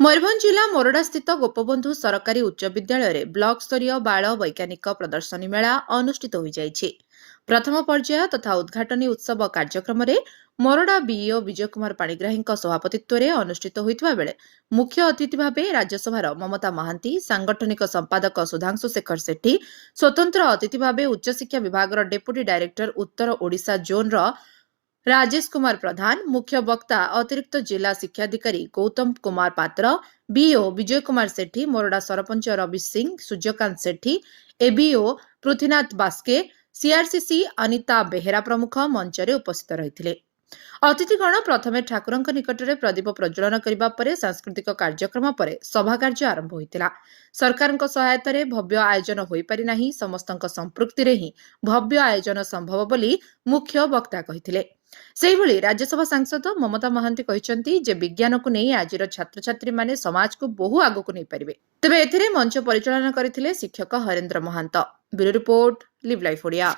ମୟୂରଭଞ୍ଜ ଜିଲ୍ଲା ମୋରଡା ସ୍ଥିତ ଗୋପବନ୍ଧୁ ସରକାରୀ ଉଚ୍ଚ ବିଦ୍ୟାଳୟରେ ବ୍ଲକ ସ୍ତରୀୟ ବାଳ ବୈଜ୍ଞାନିକ ପ୍ରଦର୍ଶନୀ ମେଳା ଅନୁଷ୍ଠିତ ହୋଇଯାଇଛି। ପ୍ରଥମ ପର୍ଯ୍ୟାୟ ତଥା ଉଦ୍ଘାଟନୀ ଉତ୍ସବ କାର୍ଯ୍ୟକ୍ରମରେ ମୋରଡା ବିଇଓ ବିଜୟ କୁମାର ପାଣିଗ୍ରାହୀଙ୍କ ସଭାପତିତ୍ୱରେ ଅନୁଷ୍ଠିତ ହୋଇଥିବା ବେଳେ ମୁଖ୍ୟ ଅତିଥି ଭାବେ ରାଜ୍ୟସଭାର ମମତା ମହାନ୍ତି, ସାଂଗଠନିକ ସମ୍ପାଦକ ସୁଧାଂଶୁ ଶେଖର ସେଠୀ, ସ୍ୱତନ୍ତ୍ର ଅତିଥି ଭାବେ ଉଚ୍ଚଶିକ୍ଷା ବିଭାଗର ଡେପୁଟି ଡାଇରେକ୍ଟର ଉତ୍ତର ଓଡ଼ିଶା ଜୋନ୍ର राजेश कुमार प्रधान, मुख्य वक्ता अतिरिक्त जिला शिक्षाधिकारी गौतम कुमार पात्र, बीओ विजय कुमार सेठी, मोरडा सरपंच रवि सिंह, सूर्यकांत सेठी, एबीओ पृथ्वीनाथ बास्के, सीआरसीसी अनिता बेहेरा प्रमुख मंचरे उपस्थित रहिथिले। अतिथिगण प्रथमे ठाकुरଙ୍କ निकटरे प्रदीप प्रज्वलन करबा परे सांस्कृतिक कार्यक्रम परे सभा कार्य आरंभ होइतिला। सरकारଙ୍କ सहायतारे भव्य आयोजन होई पारि नाही, समस्तଙ୍କ संपृक्ति रे ही भव्य आयोजन संभव बोली मुख्य वक्ता कहिथिले। सेहिभଳି राज्यसभा सांसद ममता महांती कहिसंती जे विज्ञानकु नै आजिर छात्र छात्री माने समाज को बहु आगकु नै परिबे। तबे एथिरे मंच परिचालन करिथिले शिक्षक Harendra Mahant. Bureau report, live life Odia.